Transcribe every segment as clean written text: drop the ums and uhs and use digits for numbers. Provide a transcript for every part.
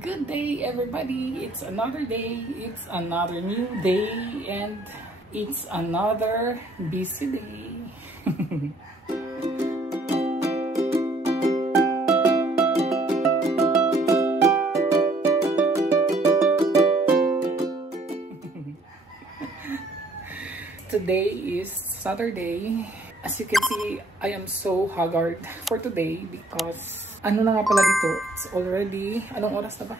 Good day, everybody. It's another day. It's another new day. And it's another busy day. Today is Saturday. As you can see, I am so haggard for today because ano na nga pala dito, it's already, anong oras na ba?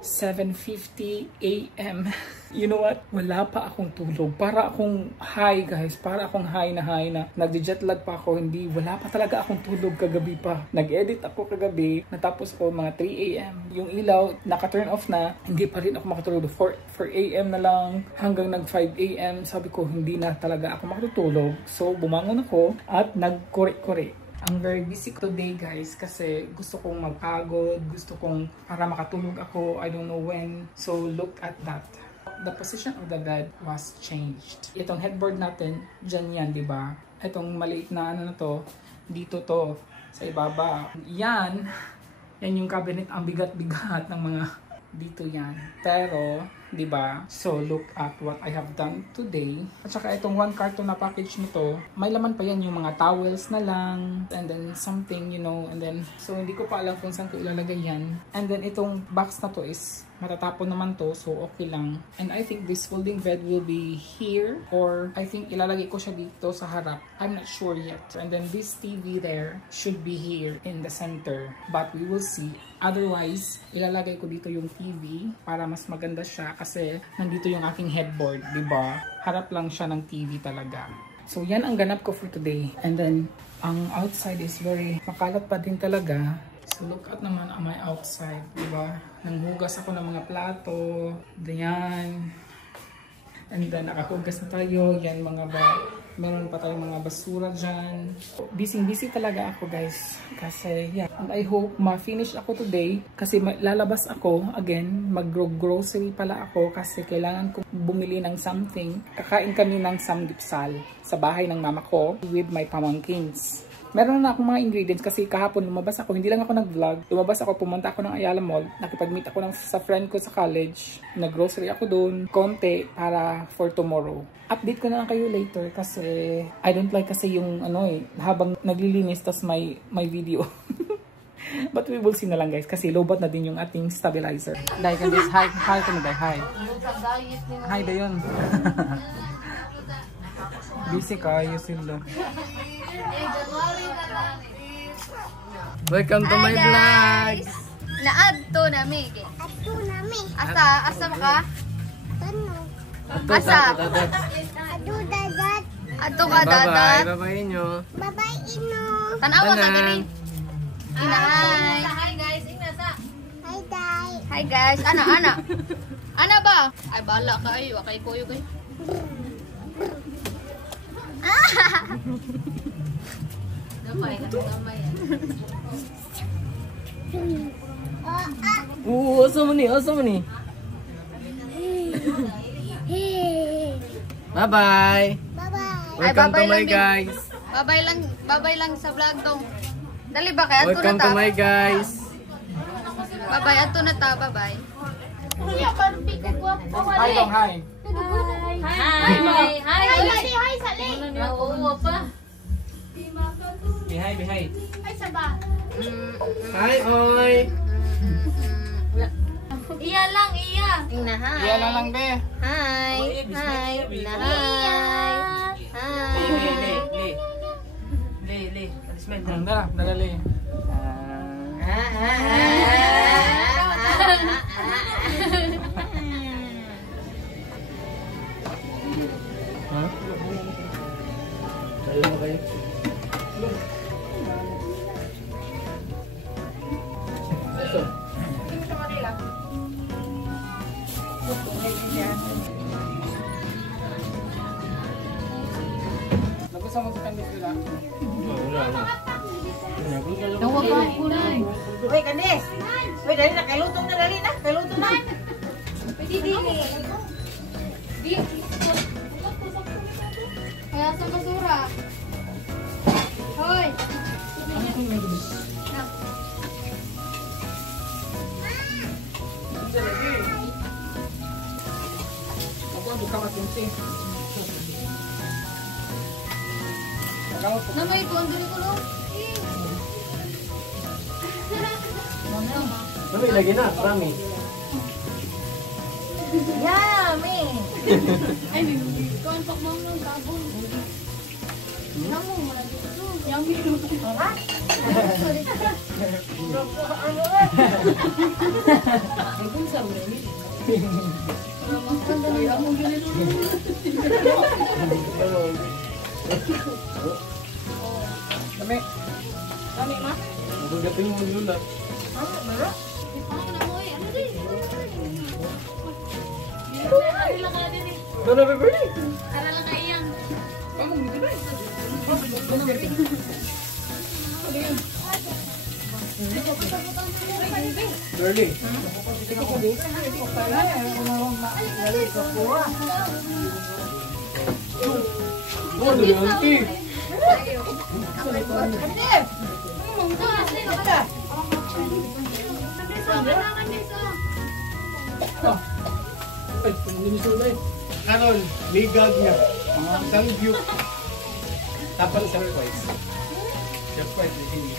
7:50 AM. You know what? Wala pa akong tulog. Para akong high, guys. Para akong high na nagje-jet lag pa ako. Hindi, wala pa talaga akong tulog kagabi pa. Nag-edit ako kagabi. Natapos ko mga 3 AM. Yung ilaw, naka-turn off na. Hindi pa rin ako makatulog. 4 AM na lang. Hanggang nag 5 AM. Sabi ko, hindi na talaga ako makatulog. So, bumangon ako at nag-kore-kore. I'm very busy today, guys, kasi gusto kong magpagod, gusto kong para makatulog ako, I don't know when. So look at that. The position of the bed was changed. Itong headboard natin, dyan yan, di ba? Itong maliit na ano na to, dito to, sa ibaba. Yan yung cabinet, ang bigat-bigat ng mga dito yan. Pero, di ba? So, look at what I have done today. At saka itong 1 carton na package nito, may laman pa yan yung mga towels na lang. And then something, you know. And then, so hindi ko pa alam kung saan ko ilalagay yan. And then itong box na to is matatapon naman to. So, okay lang. And I think this folding bed will be here. Or, I think ilalagay ko siya dito sa harap. I'm not sure yet. And then this TV there should be here in the center. But we will see. Otherwise, ilalagay ko dito yung TV para mas maganda siya kasi nandito yung aking headboard, di ba? Harap lang siya ng TV talaga. So, yan ang ganap ko for today. And then, ang outside is very makalat pa din talaga. So, look at naman ang my outside, di ba? Nanghugas ako ng mga plato. Ganyan. And then, nakahugas na tayo. Yan mga meron pa tayong mga basura dyan. Busy talaga ako, guys. Kasi, yeah. And I hope ma-finish ako today. Kasi lalabas ako. Again, mag-grocery pala ako. Kasi kailangan kong bumili ng something. Kakain kami ng samgipsal sa bahay ng mama ko with my pamangkins. Meron na akong mga ingredients kasi kahapon lumabas ako, hindi lang ako nag-vlog. Lumabas ako, pumunta ako ng Ayala Mall. Nakipag-meet ako sa friend ko sa college. Nag-grocery ako doon, konti para for tomorrow. Update ko na lang kayo later kasi I don't like kasi yung habang naglilinis tas may video. But we will see na lang, guys kasi low bat na din yung ating stabilizer. Dahil kan this, hi ka na dahil, hi. Hi dayon. Busy ka, you still look. Welcome to my vlog. Naadto nami. Ato nami. Asa maka? Tanong. Asa? Ato dadat. Ato ka dadat. Bye-bye nyo. Bye-bye ino. Tanawa ka diri. Hi. Hi guys, inasa. Hi day. Hi guys. Ana. Ana ba? Ay bala ka ay, wakay kuyo kay. Gamay ka gamay. Asa mo ni? Bye-bye. Bye-bye. Welcome to my guys. Babay lang sa vlog tong. Dali ba kay ato na ta? Welcome to my guys. Babay ato na ta, babay. Hi dong, hi. Hi, Sali. Oo pa. Hi. Hi, Saba. Hi, oy. Iya lang, iya. Tingnan, hi. Iya lang be. Hi. Hi. Hi. Le. Dala. Ha? Tayo mo kayo. Ito. Nabasa mo sa kandis nila? Wala. Nawag ka kulay. Uy, Candice! Uy, dali na. Kailutong na, dali na. Kailutong na. Pwede din eh. Kaya sa basura. Hoy! kamatinti. Namay ko, ang dali ko no. Mami, lagi na, rami. Yummy! Ay, ikaw ang pakmang ng sabon. Namo, malagi ito. Yummy. Ang sa mga ni. Ay, ang mga ganito. Dami. Dami, ma. Magagating mo lula. Doon na, Beverly. Paano mo dito na? Beverly. Oh, dali auntie. Ay, hindi sulay. Karon, ligag niya. Isang view. Tapos sa request. Surprise na hindi.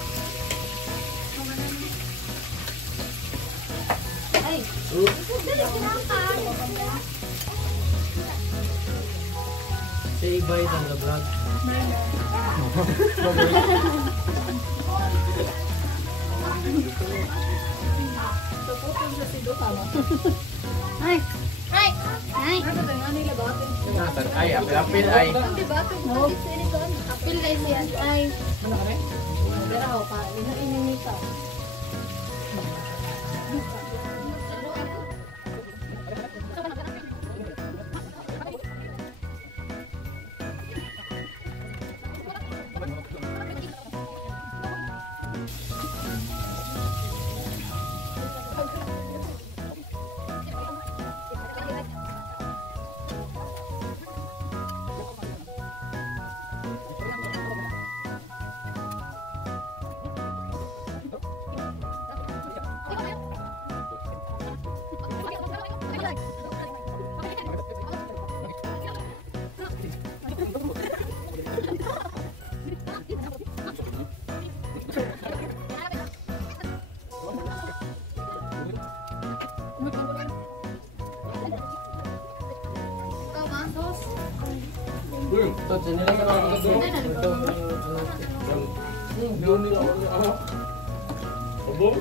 Say bye sa vlog. Ay, ay, ay. Ay, apil ay. Apil na siya. Ay. Ano ka rin? Daraw pa. Ininita. Ito, sinilang ka lang ito. Leon nila ako. Abo?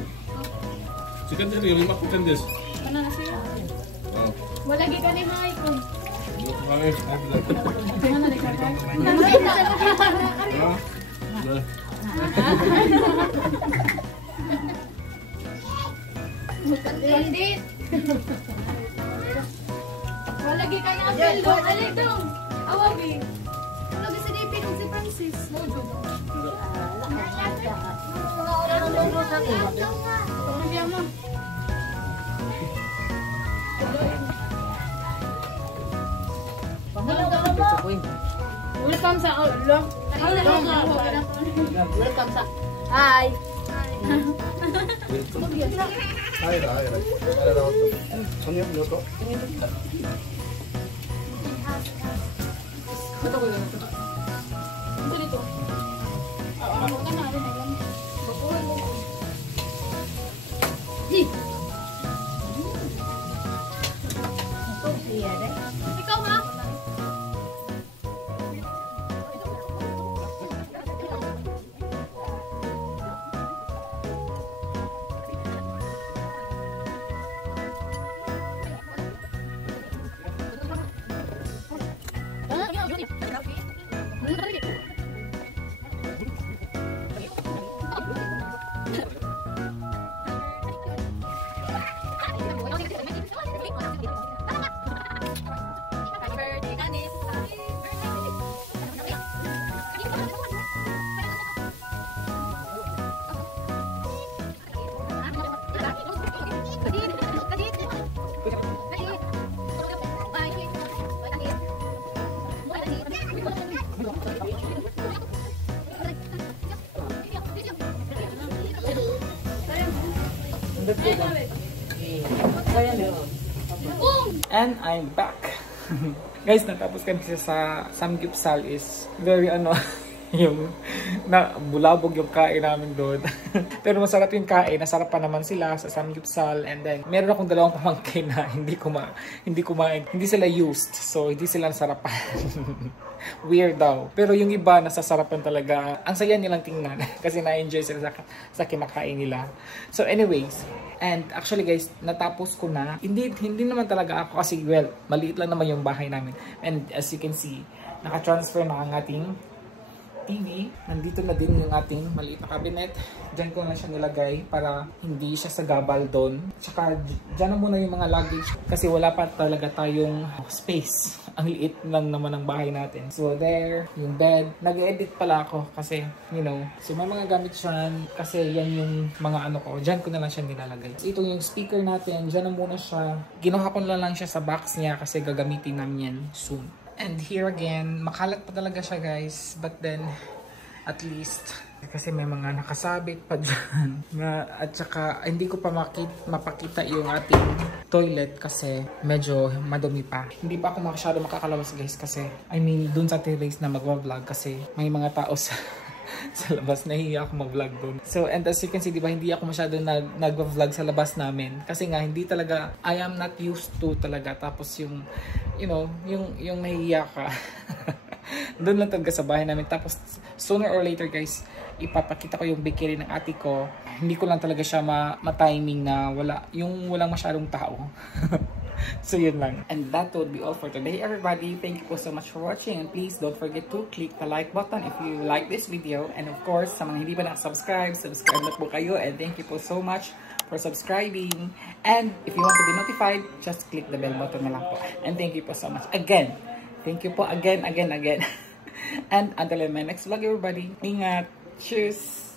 Chicken din, lima ko tendes. Ano na siya? Oh. Wala gi ka ni hay ko. Look kami, ay bilang. Ano na ka hay? Ah. Nah. Kandit. Wala gi ka na apel do. Ali dong. Awabi. Wala gi si David ug si Francis. Mojo. Welcome sa Allah. Welcome sa. Hi. Ay, ay. Para daw ito. Ano yung luto? Ito ko lang ito. Ito dito. Ano ka na rin ayun. Ikaw ma. And I'm back. Guys, natapos kami sa Samgyeopsal is very yung bulabog yung kain namin doon. Pero masarap yung kain, nasarap pa naman sila sa Samgyeopsal. And then meron akong dalawang pamangkin na hindi kumain, hindi sila used, so hindi sila nasarapan. Weird daw. Pero yung iba nasasarapan talaga. Ang saya nilang tingnan kasi na-enjoy sila sa kinakain nila. So anyways, and actually guys, natapos ko na. Hindi naman talaga ako kasi well, maliit lang naman yung bahay namin. And as you can see, naka-transfer na ang ating TV. Nandito na din yung ating maliit na cabinet. Diyan ko na siya nilagay para hindi siya sagabal doon. Tsaka dyan na muna yung mga luggage kasi wala pa talaga tayong space. Ang liit lang naman ng bahay natin. So there, yung bed. Nag-edit pala ako kasi, you know, so may mga gamit siya kasi yan yung mga ko. Dyan ko na lang siya nilalagay. So, ito yung speaker natin. Dyan na muna siya. Ginawa ko na lang siya sa box niya kasi gagamitin namin yan soon. And here again, makalat pa talaga siya guys. But then, at least, kasi may mga nakasabit pa dyan. At saka, hindi ko pa mapakita yung ating toilet kasi medyo madumi pa. Hindi pa ako masyado makakalabas guys kasi, I mean, dun sa terrace na mag-vlog kasi may mga tao sa labas, nahihiya ako mag-vlog doon. So, and as you can see, diba, hindi ako masyado nag-vlog sa labas namin. Kasi nga, hindi talaga, I am not used to talaga. Tapos yung, you know, yung nahihiya ka. Doon lang talaga sa bahay namin. Tapos, sooner or later guys, ipapakita ko yung bakery ng ate ko. Hindi ko lang talaga siya ma-timing na walang masyadong tao. So yun lang. And that would be all for today everybody. Thank you so much for watching and please don't forget to click the like button if you like this video. And of course, sa mga hindi pa subscribe na po kayo. And thank you so much for subscribing. And if you want to be notified, just click the bell button na lang po. And thank you so much again. Thank you po again. And until my next vlog everybody. Ingat. Cheers!